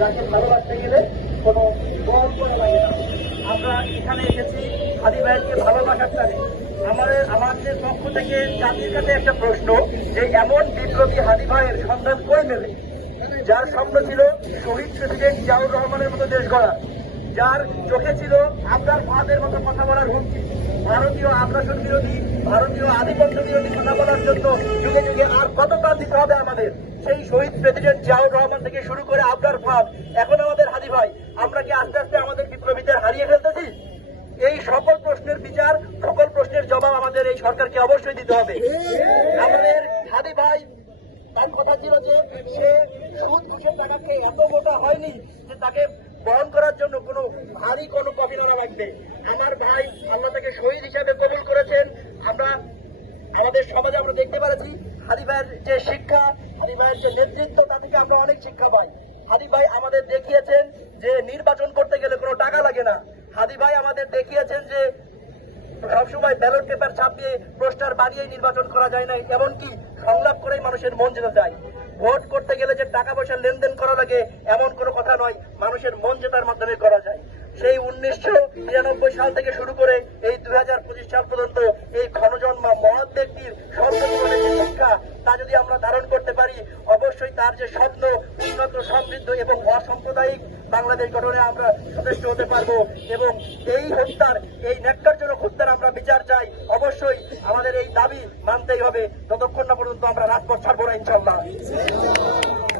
যাকে ভালোবাসতে গেলে কোনো বল করে লাগে না। আমরা এখানে এসেছি হাদি ভাইকে ভালোবাসার টানে। আমাদের পক্ষ থেকে জাতির কাছে একটা প্রশ্ন, যে এমন বিপ্লবী হাদি ভাইয়ের সন্ধান কই মেলে, যার স্বপ্ন ছিল শহীদ প্রেসিডেন্ট জিয়াউর রহমানের মতো দেশ গড়া, যার চোখে ছিল আপনার ফাঁদের মতো কথা বলার হুমকি, ভারতীয় আগ্রাসন বিরোধী, ভারতীয় আধিপত্য বিরোধী কথা বলার জন্য যুগে যুগে আর কত প্রাণ দিতে হবে আমাদের। সেই শহীদ প্রেসিডেন্ট জিয়াউর রহমান থেকে শুরু করে আপনার ফাঁদ, এখন আমাদের হাদি ভাই, আমরা কি আস্তে আস্তে আমাদের বিপ্লবীদের হারিয়ে ফেলতেছি? এই সকল প্রশ্নের বিচার, সকল প্রশ্নের জবাব আমাদের এই সরকারকে অবশ্যই দিতে হবে। আমাদের হাদি ভাই তার কথা ছিল যে সে সুদ ঘুষের টাকাকে এত মোটা হয়নি যে তাকে বহন করার জন্য কোনো ভারী কোনো কফিনারা লাগবে। আমার ভাই আল্লাহ তাকে শহীদ হিসাবে কবুল করেছেন। আমরা আমাদের সমাজে আমরা দেখতে পাচ্ছি হাদি ভাইয়ের যে শিক্ষা, হাদি ভাইয়ের যে নেতৃত্ব, তা থেকে আমরা অনেক শিক্ষা পাই। হাদি ভাই আমাদের দেখিয়েছেন যে নির্বাচন করতে গেলে কোনো টাকা লাগে না। হাদি ভাই আমাদের দেখিয়েছেন যে সবসময় ব্যালট পেপার ছাপিয়ে পোস্টার বানিয়ে নির্বাচন করা যায় না, এমনকি সংলাপ করেই মানুষের মন জেতা যায়। ভোট করতে গেলে যে টাকা পয়সার লেনদেন করা লাগে এমন কোনো কথা নয়, মানুষের মন জেতার মাধ্যমে করা যায়। সেই 1999 সাল থেকে শুরু করে এই 2025 সাল পর্যন্ত এই ক্ষণজন্মা মহৎ ব্যক্তির সর্বজীবনের যে শিক্ষা, তা যদি আমরা ধারণ করতে পারি, অবশ্যই তার যে স্বপ্ন উন্নত, সমৃদ্ধ এবং অসাম্প্রদায়িক বাংলাদেশ গঠনে আমরা যথেষ্ট হতে পারবো। এবং এই হত্যার, এই ন্যাক্কারজনক হত্যার আমরা বিচার চাই। অবশ্যই আমাদের এই দাবি মানতেই হবে, যতক্ষণ না পর্যন্ত আমরা রাজপথ ছাড়বো না, ইনশাআল্লাহ।